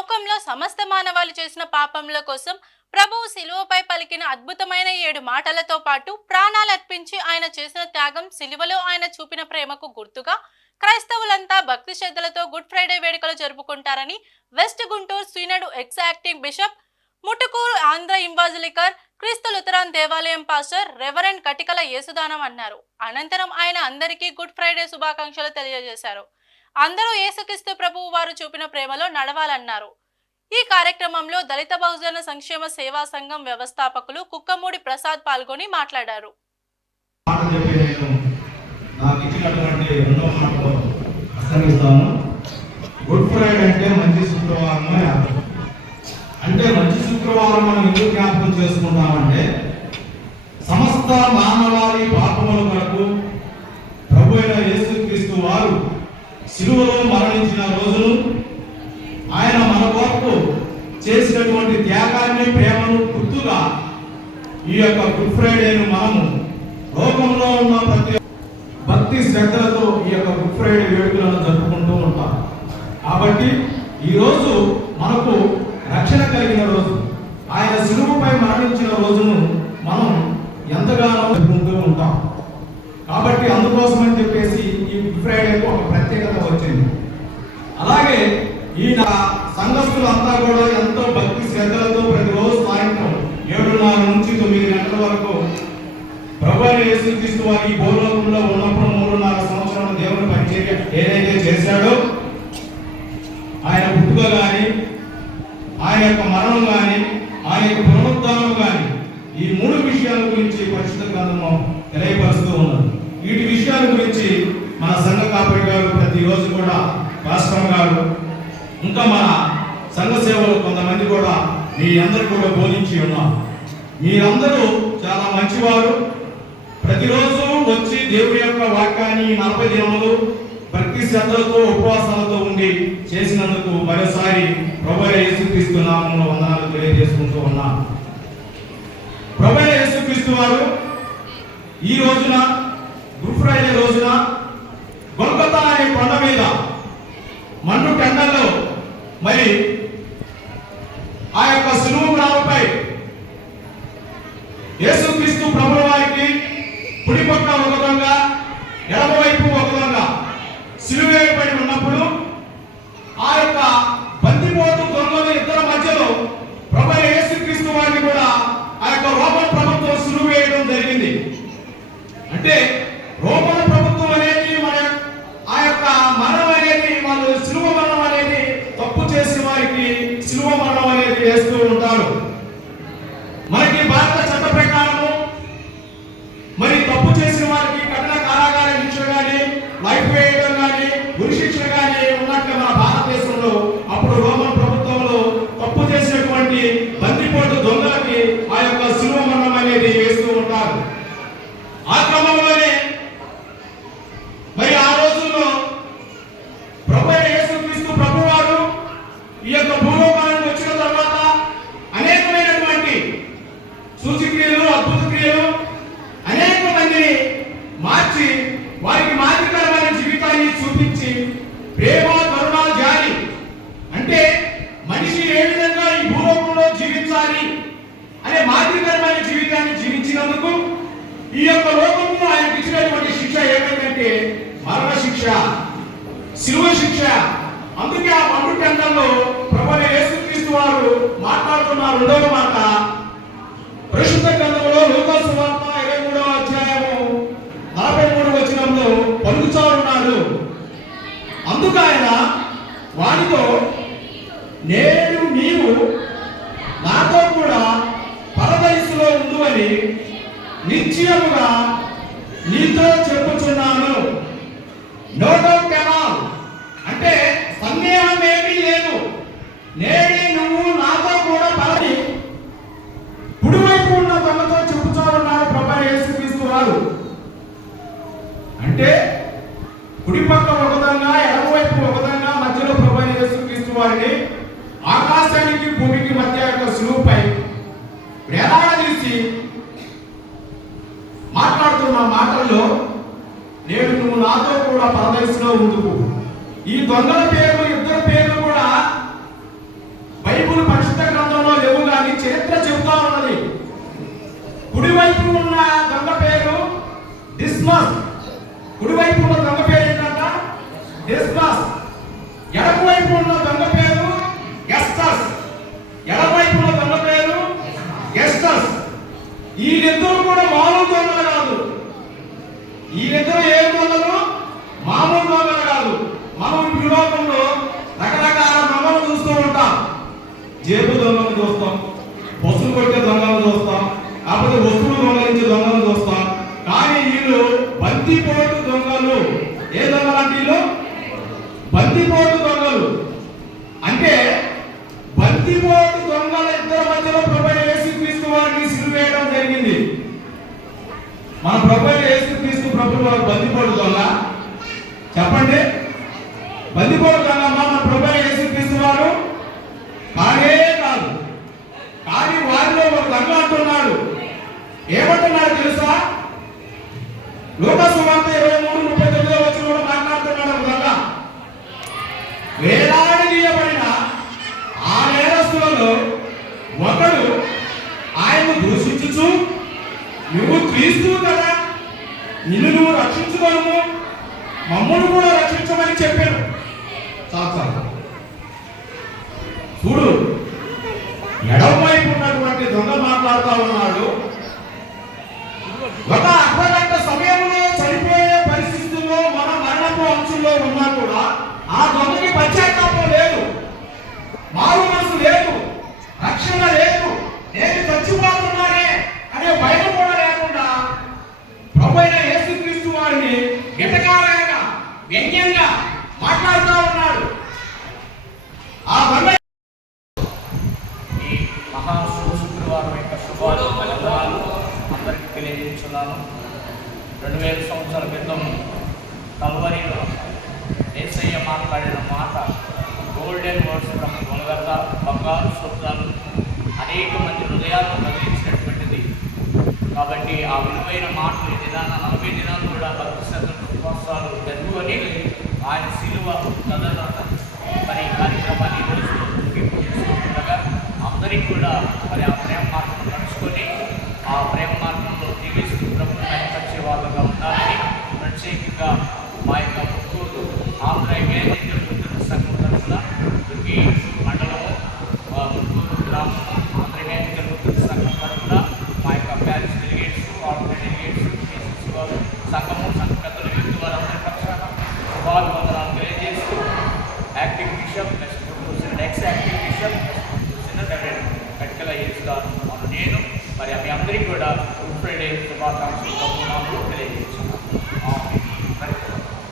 లోకంలో సమస్త మానవాళి చేసిన పాపముల కోసం ప్రభువు శిలువపై పలికిన అద్భుతమైన 7 మాటలతో పాటు ప్రాణాలు అర్పించి ఆయన చేసిన త్యాగం, శిలువలో ఆయన చూపిన ప్రేమకు గుర్తుగా క్రైస్తవులంతా భక్తి శ్రద్ధలతో గుడ్ ఫ్రైడే వేడుకలు జరుపుకుంటారని west Guntur synod ex acting bishop, Mutukuru Andhra evangelical క్రీస్తు లుథరాన్ దేవాలయం పాస్టర్ రెవరెండ్ కటికల యేసుదానం అన్నారు. అనంతరం ఆయన అందరికీ గుడ్ ఫ్రైడే శుభాకాంక్షలు తెలియజేశారు. అందరూ యేసుక్రీస్తు ప్రభువు వారు చూపిన ప్రేమలో నడవాలన్నారు. ఈ కార్యక్రమంలో దళిత బహుజన సంక్షేమ సేవా సంఘం వ్యవస్థాపకులు కుక్కమూడి ప్రసాద్ పాల్గొని మాట్లాడారు. గుడ్ ఫ్రైడే అంటే మంచి శుక్రవారం అని అర్థం. అంటే మంచి శుక్రవారం మనం ఎందుకు జ్ఞాపకం చేసుకుంటామంటే సమస్త మానవాళి పాపముల కొరకు ప్రభు అయిన యేసుక్రీస్తు వారు శిలువలో మరణించిన రోజును, ఆయన మన కొరకు చేసినటువంటి త్యాగాన్ని, ప్రేమను గుర్తుగా ఈ యొక్క గుడ్ ఫ్రైడేను మనము లోకంలో ఉన్న ప్రతి భక్తి శ్రద్ధలతో ఈ యొక్క గుడ్ ఫ్రైడే వేడుకలను జరుపుకుంటూ ఉంటాం. కాబట్టి ఈరోజు మనకు రక్షణ కలిగిన రోజు, ఆయన శిలువపై మరణించిన రోజును మనం ఎంతగానో జరుపుకుంటూ ఉంటాం. కాబట్టి అందుకోసం అని చెప్పేసి ఈ గుడ్ ఫ్రైడేకు ఒక ప్రత్యేకత వచ్చింది. అలాగే ఈ సంఘస్థులంతా కూడా ఎంతో భక్తి శ్రద్ధలతో ప్రతిరోజు సాయంత్రం 7:30 నుంచి 9 గంటల వరకు ప్రభు యేసుక్రీస్తు వారి ఈ భూలోకంలో ఉన్నప్పుడు 3.5 సంవత్సరాల దేవుని పరిచర్య ఏదైతే చేశాడో, ఆయన పుట్టుక కానీ, ఆయన యొక్క మరణం కానీ, ఆయన యొక్క పునరుద్ధానం కానీ, ఈ 3 విషయాల గురించి పరిశుద్ధ గ్రంథము తెలియపరుస్తూ ఉన్నది. వీటి విషయాల గురించి మన సంఘ కాపరి గారు ప్రతిరోజు కూడా, పాస్టర్ గారు, ఇంకా మన సంఘ సేవలు కొంతమంది కూడా మీ అందరూ కూడా బోధించి ఉన్నారు. మీరందరూ చాలా మంచివారు. ప్రతిరోజు వచ్చి దేవుని యొక్క వాక్యాన్ని 40 దినములు భక్తి శ్రద్ధలతో ఉపవాసాలతో ఉండి చేసినందుకు మరోసారి ప్రభువైన యేసుక్రీస్తు నామములో వందనాలు తెలియజేసుకుంటూ ఉన్నాను. ప్రభువైన యేసుక్రీస్తు వారు ఈ రోజున గుడ్ ఫ్రైడే రోజున గొల్గొతా అనే కొండ మీద మండు టెండల్లో మరి ఆ యొక్క శిలువ రావుపై యేసుక్రీస్తు ప్రభువు వారికి కుడి పక్క ఒక దొంగ, ఎడమ వైపు ఒక దొంగ శిలువ వేయబడి ఉన్నప్పుడు ఆ యొక్క బందిపోటు దొంగల ఇద్దరి మధ్యలో ప్రభువైన యేసుక్రీస్తు వారిని కూడా ఆ యొక్క రోమన్ ప్రభుత్వం శిలువ వేయడం జరిగింది. అంటే రోమన్ ప్రభుత్వం అనేది ఆ యొక్క మరణం అనేది, వాళ్ళు శిలువ మరణం అనేది తప్పు చేసిన వారికి శిలువ మరణం అనేది వేస్తూ ఉంటారు. మనకి భారత చట్ట ప్రకారము మరి తప్పు చేసిన వారికి కఠిన కారాగార శిక్ష కానీ, లైఫ్ వేయడం కానీ, ఉరి శిక్ష కానీ ఉన్నట్లు మన భారతదేశంలో అప్పుడు రోమన్ ప్రభుత్వంలో తప్పు చేసినటువంటి బందిపోటు దొంగలకి ఆ యొక్క శిలువ మరణం అనేది వేస్తూ ఉంటారు. ఆ క్రమంలోనే మరి ఆ రోజుల్లో ప్రభువైన యేసుక్రీస్తు ప్రభువారు ఈ యొక్క భూలోకానికి వచ్చిన తర్వాత అనేకమైనటువంటి సూచక్రియలు, అద్భుత క్రియలు, అనేక మందిని మార్చి వారికి మాదిరికరమైన జీవితాన్ని చూపించి ప్రేమ, కరుణ, జాలి అంటే మనిషి ఏ విధంగా ఈ భూలోకంలో జీవించాలి అనే మాదిరికరమైన జీవితాన్ని జీవించినందుకు ఈ యొక్క లోకంలో ఆయనకి ఇచ్చినటువంటి శిక్ష ఏమిటంటే మరణ శిక్ష, శిలువ శిక్ష. అందుకే ఆ మండు టెండల్లో ప్రభువైన యేసుక్రీస్తు వారు మాట్లాడుతున్న 2వ మాట పరిశుద్ధ గ్రంథంలో లూకా సువార్త 23వ అధ్యాయము 43వ వచనంలో పలుకుతూ ఉన్నాడు. అందుకు ఆయన వారితో, నేడు నీవు నాతో కూడా పరదైసులో ఉండువని నిశ్చయముగా నీతో చెప్పుచున్నాను. నో డౌట్ ఎట్ ఆల్, అంటే సందేహం ఏమీ లేదు. నేడే నువ్వు నాతో కూడా పరని కుడివైపు ఉన్న తమతో చెప్పుచూ ఉన్నారు ప్రభువైన యేసుక్రీస్తు వారు. అంటే కుడి పక్క ఒక విధంగా, ఎడమవైపు ఒక విధంగా, మధ్యలో ప్రభువైన యేసుక్రీస్తు వారిని ఆకాశానికి భూమికి మధ్య యొక్క శిలువపై వేలాడదీసి మాట్లాడుతున్న మాటల్లో, నేడు నువ్వు నాతో కూడా పరదేశంలో ఉండుకు. ఈ దొంగల పేరు, ఇద్దరు పేర్లు కూడా కుడివైపు ఉన్న దొంగ పేరు డిస్మస్. కుడివైపు ఉన్న దొంగ పేరు ఏంటంట? డిస్మస్. ఎడమవైపు ఉన్న దొంగ పేరు ఎస్టస్. ఎడమవైపు ఉన్న దొంగ పేరు ఎస్టస్. వీళ్ళిద్దరూ కూడా మామూలు దొంగలు కాదు. వీళ్ళిద్దరూ ఏ దొంగలు? మామూలు దొంగలు కాదు. మనం ఈ లోకంలో రకరకాల దొంగలు చూస్తూ ఉంటాం. జేబు దొంగలు చూస్తాం, వస్తువులు కొట్టే దొంగలు చూస్తాం, కాకపోతే వస్తువులు దొంగలించే దొంగలు చూస్తాం. కానీ వీళ్ళు బంతిపోటు దొంగలు. ఏ దొంగలు అంటే వీళ్ళు? బంతిపోటు దొంగలు. అంటే బంతిపోటు దొంగల ఇద్దరి మధ్యలో ప్రభువైన యేసుక్రీస్తు వారిని సిలువ వేయడం జరిగింది. మన ప్రభువైన యేసుక్రీస్తు ప్రభువు వారు బంతిపోటు దొంగ? చెప్పండి. బందిపోటు దొంగ మన ప్రభువైన యేసుక్రీస్తు వారు కానే కాదు. కానీ వారిలో ఒక దొంగ అంటున్నాడు. ఏమంటున్నాడు తెలుసా? లూకా సువార్త 23:39 వచ్చి కూడా మాట్లాడుతున్నాడు ఒక దొంగ. వేలాడదీయబడిన ఆ నేరస్తులలో ఒకడు ఆయన్ను దూషించుచు, నువ్వు క్రీస్తువు కదా, నిన్ను నువ్వు రక్షించుకోను, మమ్మల్ని కూడా రక్షించమని చెప్పాను. చాలు. చూడు, ఎడమవైపు ఉన్నటువంటి దొంగ మాట్లాడుతూ ఉన్నాడు. ఒక అర్ధగంట సమయంలో చనిపోయే పరిస్థితుల్లో మన మరణపు అంశంలో ఉన్నా కూడా ఆ దొంగకి పశ్చాత్తాపం లేదు, మారు మనసు లేదు, రక్షణ లేదు, నేను చచ్చిపోతున్నానే అనే భయం కూడా లేకుండా ప్రభువైన యేసుక్రీస్తు వారిని గిటకారంగా వ్యంగ్యంగా మాట్లాడుతూ ఉన్నాడు. ఆ దొంగ ఈ శుక్రవారం యొక్క శుభాలు అందరికీ తెలియజేస్తున్నాను. 2000 సంవత్సరాల క్రితం కల్వరిలో యేసయ్య మాట్లాడిన మాట గోల్డెన్ వర్డ్స్ ఫ్రమ్ గొలగొతా, బంగారు సూత్రాలు అనేక మంది హృదయాలను కదిలించినటువంటిది. కాబట్టి ఆ విలువైన మాటలు 40 దినాలు కూడా భక్తి శ్రద్ధలు ఉపవాసాలు జరుగుకొని ఆయన శిలువ కథన మరి కార్యక్రమాన్ని ఈరోజు ముగింపు చేసుకుంటుండగా అందరికీ కూడా మరి ఆ ప్రేమ మార్గం నడుచుకొని ఆ ప్రేమ మార్గంలో జీవిస్తూ ప్రభుత్వం కనిపించే వాళ్ళగా ఉండాలని ప్రత్యేకంగా మా యొక్క ముత్తూరు ఆంధ్ర వేదికల సంఘం తరఫున దుర్గి మండలము ముత్తూరు గ్రామం ఆంధ్ర వేదికల సంఘం తరఫున మా యొక్క parish delegates, ordinary delegates, K C C వారు సంఘము సంఘ పెద్దల వ్యక్తి వారందరి పక్షాన శుభాభివందనాలు తెలియజేస్తూ acting bishop next acting bishop reverend Katkala యేసుగారు నేను మరి మీ అందరికీ కూడా గుడ్ ఫ్రైడే శుభాకాంక్షలు